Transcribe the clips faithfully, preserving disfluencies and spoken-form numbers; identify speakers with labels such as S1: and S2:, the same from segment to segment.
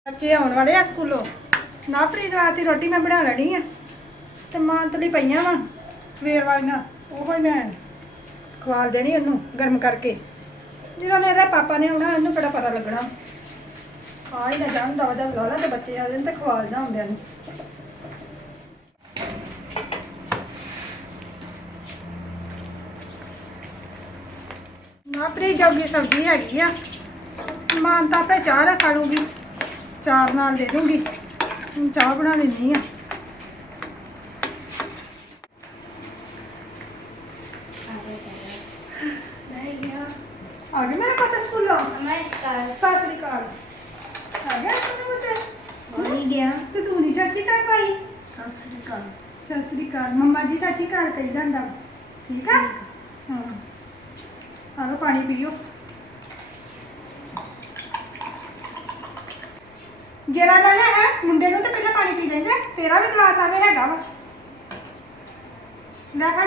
S1: ਬੱਚੇ ਆਉਣ ਵਾਲੇ ਆ ਸਕੂਲੋਂ। ਨਾ ਪ੍ਰੀਤ ਰਾਤ ਦੀ ਰੋਟੀ ਮੈਂ ਬਣਾ ਲੈਣੀ ਆ ਤੇ ਮਾਂਤਲੀ ਪਈਆਂ ਵਾ ਸਵੇਰ ਵਾਲੀਆਂ, ਉਹ ਹੀ ਮੈਂ ਖਵਾਲ ਦੇਣੀ ਉਹਨੂੰ ਗਰਮ ਕਰਕੇ। ਜਦੋਂ ਮੇਰੇ ਪਾਪਾ ਨੇ ਆਉਣਾ ਉਹਨੂੰ ਬੜਾ ਪਤਾ ਲੱਗਣਾ। ਆ ਹੀ ਨਾ ਜਾਣ ਦਵਾ ਦਵ ਲਾ ਲਾ ਤੇ ਬੱਚੇ ਆ ਜਾਣ ਤੇ ਖਵਾਲ ਨਾ ਹੁੰਦਿਆਂ ਨੂੰ। ਨਾ ਪ੍ਰੀਤ ਜੋਗੀ ਸਬਜ਼ੀ ਹੈਗੀ ਆ, ਮਾਨ ਤਾਂ ਆਪੇ ਚਾਹ ਰੱਖ ਖਾ ਲੂਗੀ, ਚਾਰ ਨਾਲ ਦੇ ਦੂੰਗੀ। ਹੁਣ ਚਾਹ ਬਣਾ ਲੈਂਦੀ ਆ। ਆ ਗਏ ਮੇਰੇ ਪੁੱਤ ਸਕੂਲੋਂ?
S2: नमस्कार।
S1: ਸਤਿ ਸ੍ਰੀ ਅਕਾਲ। ਆ ਗਿਆ ਸਕੂਲੋਂ ਪੁੱਤ?
S2: नहीं गया।
S1: ਤੇ ਤੂੰ ਨਹੀਂ ਚਾਚੀ ਘਰ ਪਾਈ?
S2: सत श्री अकाल।
S1: ਸਤਿ ਸ੍ਰੀ ਅਕਾਲ। ਮੰਮਾ ਜੀ ਚਾਚੀ ਘਰ ਕਹੀ ਜਾਂਦਾ ਵਾ। ਠੀਕ ਆ? ਹਾਂ। ਆ ਲਓ ਪਾਣੀ ਪੀਓ। ਜਰਾ ਨਾ ਲੈ ਹੈ ਮੁੰਡੇ ਨੂੰ ਤਾਂ ਪਹਿਲਾਂ ਪਾਣੀ ਪੀ ਲੈਂਦੇ, ਤੇਰਾ ਵੀ ਗਲਾਸ ਆਵੇ ਹੈਗਾ ਵਾ। ਲੈ ਫੜ।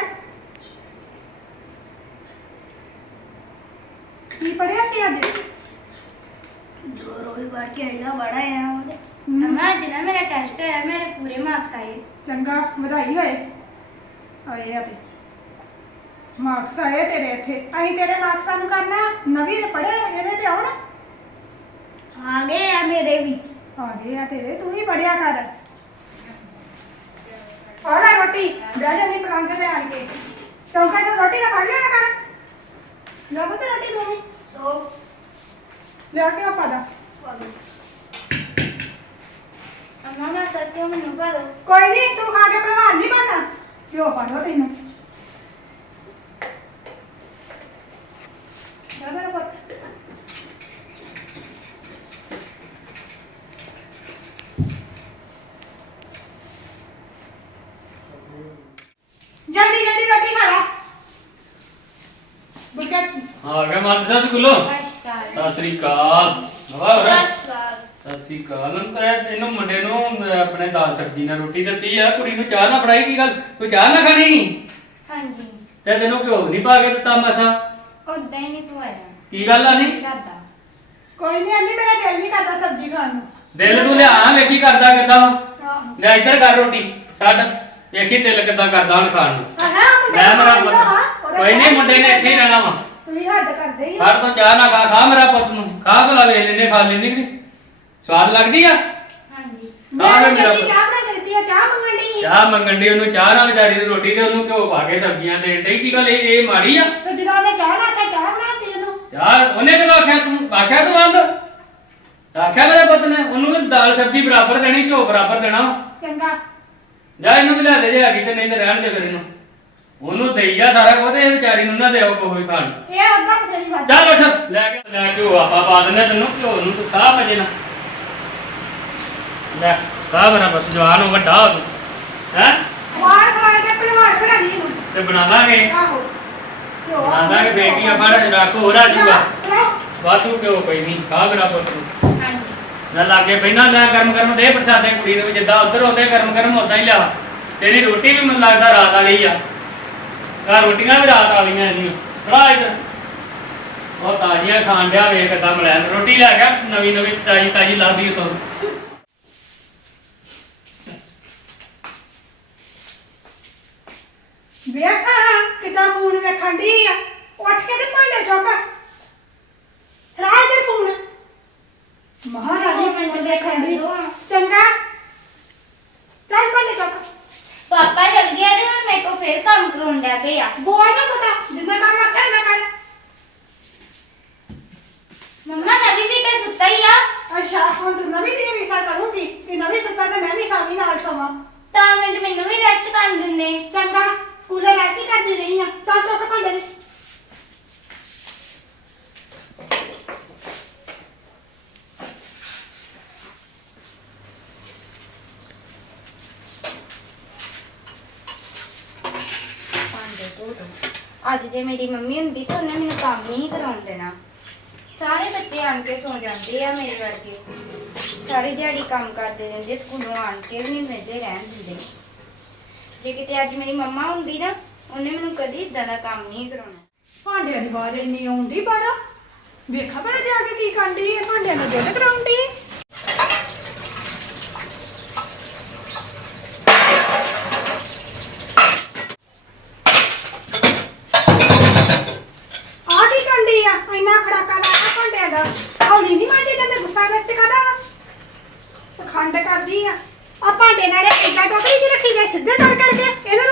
S1: ਕੀ ਪੜਿਆ ਸੀ ਅੱਜ?
S2: जो रोही पढ़ के आएगा बड़ा है यहाँ वाले।
S1: हम्म।
S2: अम्मा आज ना मेरा टेस्ट है, मेरे पूरे मार्क्स आए।
S1: ਚੰਗਾ, ਵਧਾਈ ਹੋਏ। ਆਏ ਆ ਤੇ ਮਾਰਕਸ ਆਏ ਤੇਰੇ ਇੱਥੇ। ਅਸੀਂ ਤੇਰੇ ਮਾਰਕਸਾਂ ਨੂੰ ਕਰਨਾ ਨਵੀਂ ਪੜ੍ਹੇ ਇਹਦੇ ਤੇ ਆਉਣ।
S2: आ गए या मेरे भी।
S1: ਆ ਗਏ ਆ ਤੇਰੇ, ਤੂੰ ਵੀ ਪੜਿਆ ਕਰ। ਆ ਲੈ ਰੋਟੀ, ਬਹਿ ਜਾ ਨਹੀਂ ਪਲੰਗ ਤੇ ਆਣ ਕੇ। ਚੌਂਕਾ ਤੇ ਰੋਟੀ ਨਾ ਫੜ ਲਿਆ ਕਰ। ਲੈ ਪੁੱਤ ਰੋਟੀ ਦੋ ਵੀ
S2: तो
S1: ਲਿਆ ਕੇ ਆ ਪਾ ਦਾ।
S2: अम्मा मैं सोचती हूँ मैं नुका दो।
S1: ਕੋਈ ਨਹੀਂ, ਤੂੰ ਖਾ ਕੇ ਭਲਵਾਨ ਨਹੀਂ ਬਣਨਾ। ਕਿਉਂ ਪਾ ਦੋ ਤੈਨੂੰ। ਜਾ ਮੇਰਾ ਪੁੱਤ। ਜਲਦੀ ਜਲਦੀ ਰੋਟੀ ਖਾ ਲਾ। ਬੁੱਕਟ
S3: ਆ ਗਿਆ ਮਾਤਾ ਸਾਹਿਬ ਸਕੂਲੋਂ?
S2: नमस्कार।
S3: ਸਤਿ ਸ੍ਰੀ ਅਕਾਲ। ਹੋਰ
S2: नमस्कार।
S3: ਸਤਿ ਸ੍ਰੀ ਅਕਾਲ। ਇਹ- ਇਹਨੂੰ ਮੁੰਡੇ ਨੂੰ ਅਹ, ਆਪਣੇ ਦਾਲ ਸਬਜ਼ੀ ਨਾਲ ਰੋਟੀ ਦਿੱਤੀ ਆ, ਕੁੜੀ ਨੂੰ ਚਾਹ ਨਾ ਫੜਾਈ। ਕੀ ਗੱਲ, ਤੂੰ ਚਾਹ ਨਾ ਖਾਣੀ?
S2: हाँ जी।
S3: ਤੇ ਤੈਨੂੰ ਘਿਓ ਨਹੀਂ ਪਾ ਕੇ ਦਿੱਤਾ ਮਸਾ?
S2: उदा ही नहीं पवाया।
S3: ਕੀ ਗੱਲ ਆ ਨਹੀਂ?
S2: करदा।
S1: ਕੋਈ ਨਹੀਂ ਆਂਦੀ, ਮੇਰਾ ਦਿਲ ਨਹੀਂ ਕਰਦਾ ਸਬਜ਼ੀ ਖਾਣ ਨੂੰ।
S3: ਦਿਲ ਤੂੰ ਲਿਆ ਵੇਖੀ ਕਰਦਾ ਕਿੱਦਾਂ।
S1: ਆਹੋ।
S3: ਲੈ ਇੱਧਰ ਕਰ ਰੋਟੀ ਛੱਡ, ਵੇਖੀ ਦਿਲ ਕਿੱਦਾਂ ਕਰਦਾ ਹੁਣ ਖਾਣ ਨੂੰ।
S1: ਹਾਂ ਮੁੰਡੇ
S3: ਲੈ ਮੇਰਾ
S1: ਨੂੰ ਖਾ ਲਾ,
S3: ਪੁੱਤ, ਕੋਈ ਨਹੀਂ ਮੁੰਡੇ ਨੇ ਇੱਥੇ ਹੀ ਰਹਿਣਾ ਵਾ।
S1: ਤੂੰ ਵੀ ਹੱਦ ਕਰਦੇ ਹੀ।
S3: ਫੜ ਤੋਂ ਚਾਹ ਨਾ ਖਾ, ਖਾ ਮੇਰਾ ਪੁੱਤ ਨੂੰ ਖਾ, ਭਲਾ ਵੇਖ ਲੈਨੇ ਖਾ ਲੈਨੇ ਕਿ ਨਹੀਂ। ਸਵਾਦ ਲੱਗਦੀ ਆ?
S2: हाँ जी।
S1: ਮੈਂ
S3: ਤਾਂ
S1: ਤਾਂ
S3: ਮੇਰਾ
S1: ਚਾਚੀ
S3: ਪੁੱਤ
S1: ਚਾਹ ਬਣਾ ਕੇ ਦਿੱਤੀ ਆ, ਚਾਹ ਮੰਗਣ ਡਈ ਸੀ।
S3: ਚਾਹ ਮੰਗਣ ਦੀ ਉਹਨੂੰ ਚਾਹ ਨਾਲ ਵਿਚਾਰੀ ਨੂੰ ਰੋਟੀ ਤੇ ਉਹਨੂੰ ਘਿਓ ਪਾ ਕੇ ਸਬਜ਼ੀਆਂ ਦੇਣ ਡਈ। ਕੀ ਗੱਲ ਇਹ ਇਹ ਮਾੜੀ ਆ?
S1: ਤੇ ਜਦੋਂ ਉਹਨੇ ਚਾਹ ਨਾ ਕੇ ਚਾਹ ਬਣਾਤੀ ਉਹਨੂੰ।
S3: ਯਾਰ ਉਹਨੇ ਕਦੋਂ ਆਖਿਆ ਤੂੰ ਆਖਿਆ ਤੂੰ ਬੰਦ ਆਖਿਆ ਮੇਰੇ ਪੁੱਤ ਨੇ ਉਹਨੂੰ ਵੀ ਦਾਲ ਸਬਜ਼ੀ ਬਰਾਬਰ ਦੇਣੀ, ਘਿਓ ਬਰਾਬਰ ਦੇਣਾ।
S1: ਚੰਗਾ।
S3: ਜਾ ਇਹਨੂੰ ਵੀ ਲਿਆ ਦੇ ਜੇ ਹੈਗੀ ਤੇ, ਨਹੀਂ ਤੇ ਰਹਿਣ ਦੇ ਫਿਰ ਇਹਨੂੰ। ਉਹਨੂੰ ਦੇਈ ਜਾ ਸਾਰਾ ਕੁਝ, ਇਹ ਵਿਚਾਰੀ ਨੂੰ ਨਾ ਦਿਓ ਕੋਈ ਖਾਣ।
S1: ਇਹ ਉਹਦਾ ਬਥੇਰੀ ਵਾਜ।
S3: ਚੱਲ ਉੱਠ ਲੈ ਕੇ ਲੈ ਘਿਓ ਆਪਾਂ ਪਾ ਦਿੰਦੇ ਤੈਨੂੰ, ਘਿਓ ਨੂੰ ਤੂੰ ਖਾ ਮਜੇ ਨਾਲ। ਲੈ ਖਾ ਮੇਰਾ ਪੁੱਤ, ਜਵਾਨ ਹੋ ਵੱਡਾ ਹੋ ਤੂੰ ਹੈ।
S1: ਖਵਾਰ ਖਵਾਰ ਕੇ ਭਲਵਾਨ ਬਣਾ ਲਈ ਇਹਨੂੰ।
S3: ਤੇ ਬਣਾ ਦਾਂਗੇ
S1: ਆਹੋ। ਘਿਓ ਆ-
S3: ਬਣਾ ਦਾਂਗੇ ਬੇਟੀਆਂ ਫੜ ਰੱਖ ਹੋਰ ਆ ਜੂਗਾ
S1: ਲਓ।
S3: ਵਾਧੂ ਘਿਓ ਪਈ ਨਹੀਂ। ਖਾ ਮੇਰਾ ਪੁੱਤ ਤੂੰ
S2: हाँ जी।
S3: ਨਾ ਲਾਗੇ ਪਹਿਲਾਂ ਲੈ ਗਰਮ ਗਰਮ ਦੇ ਪ੍ਰਸ਼ਾਦੇ ਕੁੜੀ ਨੂੰ, ਜਿੱਦਾਂ ਉਧਰ ਹੁੰਦੇ ਗਰਮ ਗਰਮ ਉਦਾਂ ਹੀ ਲਿਆ। ਤੇਰੀ ਰੋਟੀ ਵੀ ਮੈਨੂੰ ਲੱਗਦਾ ਰਾਤ ਵਾਲੀ ਆ। ਆ ਰੋਟੀਆਂ ਵੀ ਰਾਤ ਵਾਲੀਆਂ ਇਹਦੀਆਂ। ਫੜਾ ਇਧਰ ਉਹ ਤਾਜ਼ੀਆਂ ਖਾਣ ਡਿਆ, ਵੇਖ ਕਿੱਦਾਂ ਮਲੈਨ ਰੋਟੀ ਲੈ ਗਿਆ ਨਵੀਂ ਨਵੀਂ ਤਾਜ਼ੀ ਤਾਜ਼ੀ ਲੱਗਦੀ ਉਤੋਂ।
S1: ਵੇਖ ਹਾਂ ਕਿੱਦਾਂ ਫੋਨ ਵੇਖਣ ਡਈ ਆ। ਉੱਠ ਕੇ ਤੇ ਭਾਂਡੇ ਚੁੱਕ। ਫੜਾ ਇੱਧਰ ਫੋਨ। ਮਹਾਰਾਣੀ ਮਿੰਟ ਵੇਖਣ ਡਈ। ਚੰਗਾ। ਚੱਲ ਭਾਂਡੇ ਚੁੱਕ।
S2: पापा चल गया थे और मेरे को फिर काम कराउन डै पे आ।
S1: ਬੋਲ ਨਾ ਪਤਾ ਜਿੰਨਾ ਕੰਮ ਆਖਿਆ ਨਾ ਕਰ।
S2: मम्मा नवी भी ते सुत्ता ही आ।
S1: ਅੱਛਾ ਹੁਣ ਤੂੰ ਨਵੀਂ ਦੀ ਵਿਸਾ ਕਰੂੰਗੀ ਕਿ ਨਵੀਂ ਸੁੱਤਾ ਤੇ ਮੈਂ ਵੀ ਸਾਵੀ ਨਾਲ ਸੋਵਾਂ।
S2: ਤਾਂ ਮਿੰਟ ਮੈਨੂੰ ਵੀ ਰੈਸਟ ਕਰਨ ਦਿੰਦੇ।
S1: ਚੰਗਾ ਸਕੂਲੇ ਰੈਸਟ ਹੀ ਕਰਦੀ ਰਹੀ ਆ। ਚੱਲ ਚੁੱਕ ਭਾਂਡੇ ਦੇ।
S2: ਭਾਂਡੇ ਧੋ ਦੋ। ਅੱਜ ਜੇ ਮੇਰੀ ਮੰਮੀ ਹੁੰਦੀ ਤਾਂ ਉਹਨੇ ਮੈਨੂੰ ਕੰਮ ਨਹੀਂ ਕਰਾਉਣ ਦੇਣਾ। ਸਾਰੇ ਬੱਚੇ ਆਣ ਕੇ ਸੌ ਜਾਂਦੇ ਆ ਮੇਰੇ ਵਰਗੇ। ਸਾਰੀ ਦਿਹਾੜੀ ਕੰਮ ਕਰਦੇ ਰਹਿੰਦੇ, ਸਕੂਲੋਂ ਆਣ ਕੇ ਵੀ ਨਹੀਂ ਮਿਲਦੇ ਰਹਿਣ ਦਿੰਦੇ। ਜੇ ਕਿਤੇ ਅੱਜ ਮੇਰੀ ਮੰਮਾ ਹੁੰਦੀ ਨਾ, ਉਹਨੇ ਮੈਨੂੰ ਕਦੀ ਇਦਾਂ ਦਾ ਕੰਮ ਨਹੀਂ ਕਰਾਉਣਾ।
S1: ਭਾਂਡਿਆਂ ਦੀ ਆਵਾਜ਼ ਇੰਨੀ ਆਉਂਦੀ ਬਾਹਰ। ਵੇਖਾ ਭਲਾ ਜਾ ਕੇ ਕੀ ਕਰਦੀ ਹੈ, ਭਾਂਡਿਆਂ ਨੂੰ ਦੁੱਧ ਕਰਾਉਂਦੀ। ਕਰਦੀ ਆ ਆ ਭਾਂਡੇ ਨਾਲੇ ਏਦਾਂ ਟੋਕਰੀ 'ਚ ਰੱਖੀ ਦੇ ਸਿੱਧੇ ਕਰ ਕਰਕੇ ਇਹਦੇ